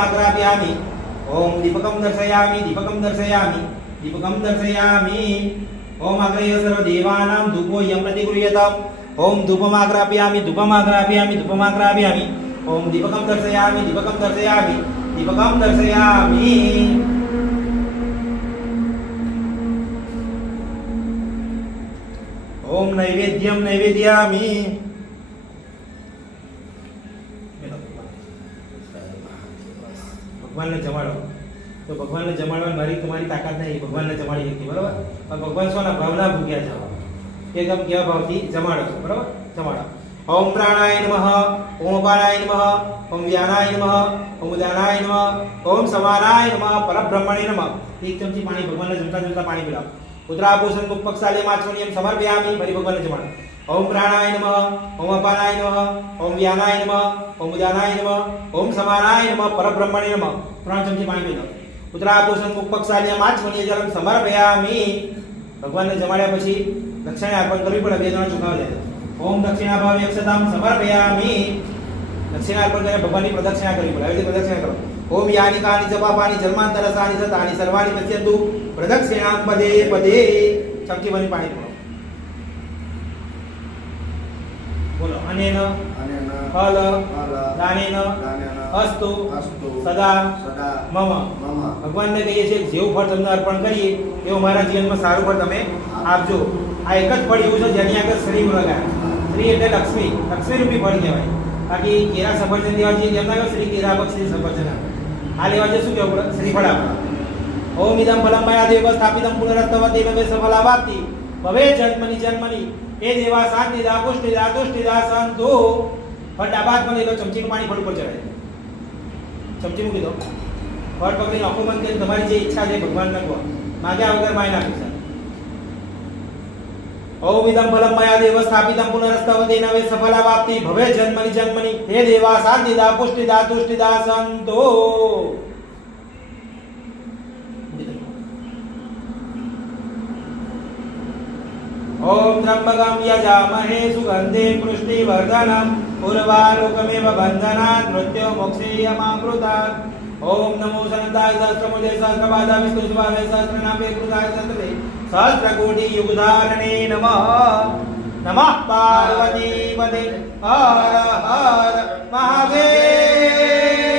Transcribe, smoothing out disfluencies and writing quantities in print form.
दीपमाग्रापयामि ओम दीपकं दर्शयामि दीपकं दर्शयामि दीपकं दर्शयामि ओम अग्रय सर्वदेवानां धूपोऽयं प्रतिगृह्यताम् ओम धूपमाग्रापयामि धूपमाग्रापयामि धूपमाग्रापयामि ओम दीपकं दर्शयामि दीपकं दर्शयामि दीपकं दर्शयामि ओम नैवेद्यं नैवेद्यामि भगवान ने जमाड़ो तो भगवान ने जमाड़वा मारी तुम्हारी ताकत नहीं भगवान ने जमाड़ी शक्ति बराबर पर भगवान सोना भावना भूग्या जाओ एकदम क्या भावती जमाड़ो बराबर जमाड़ो ओम प्राणाय नमः ओम अपानाय नमः ओम व्यानाय नमः ओम उदानाय नमः ओम समानाय नमः परब्रह्मणे नमः एक चमची पानी भगवान ने जमता जमता पानी पिलाओ उत्तराभूषण मुक्पक्षाले माचमनियम समर्पयामि भरी भगवान ने जमाड़ो ओम प्राणाय नमः ओम अपानाय नमः ओम व्यानाय नमः ओम उदानाय नमः ओम समानाय नमः परब्रह्मणे नमः 3 चमची पानी पीलो उत्तराभूषण मुक्पक्षाले माचमनिय जलम समर्पयामि भगवान ने जमाड्या પછી દક્ષિણા અર્પણ કરવી પડે બે જણા ચૂકવવા જાય ओम दक्षिणा भावे अक्षतां समर्पयामि दक्षिणा अर्पण करे भगवान की प्रदक्षिणा करवी પડે આવી પ્રદક્ષિणा કરો ओम यानि कानि जपापानि जन्मांतरसानि सतानि सर्वाणि पश्यन्तु प्रदक्षिणां पदे पदे चमची भरी पाणी पीलो बोलो अनेन फल दानेन अस्तु सदा मम भगवान ने कहिए छे जेवुं फळ તમને અર્પણ કરીએ એવું મારા જીવનમાં સારું ફળ તમે આપજો આ એક જ ફળ એવું છે જેની આગળ શ્રી લગાય શ્રી એટલે લક્ષ્મી લક્ષ્મી રૂપી ફળ કહેવાય બાકી કેરા સફરજન દેવા જોઈએ જેમના આગળ શ્રી કેરા બક્ષી સફરજન આ લેવા જે શું કહેવું પડે શ્રી ફળ આપે ઓમ ઇદમ ફલમ મયા દેવ સ્થાપિતમ પુનરસ્તવતે નવે સફલાવાપ્તિ ભવે જન્મની જન્મની એ દેવા શાંતિદા પુષ્ટિદા તુષ્ટિદા સંતો ફળ ડાબાત મને લો ચમચીનું પાણી ફળ ઉપર ચડાય ચમચી મૂકી દો ફળ પકડીને આંખો બંધ કરીને તમારી જે ઈચ્છા છે ભગવાનને કહો માગ્યા વગર માય નાખી ओम इदं फलं मया देव स्थापितं पुनरस्तवते नवे सफलावाप्ति भवे जन्मनि जन्मनि हे देवा शांतिदा पुष्टिदा तुष्टिदा संतो ओम त्र्यंबकं यजामहे सुगंधे पुष्टिवर्धनम् उर्वारुकमेव बन्धनात् मृत्युमोक्षेयमामृतात् ओम नमो सनताय सहस्रमुदे सहस्रपादा विष्णुस्वामे सहस्रनामे कृताय सतते सहस्रकोटि युगधारणे नमः नमः पार्वती पते हर हर महादेव।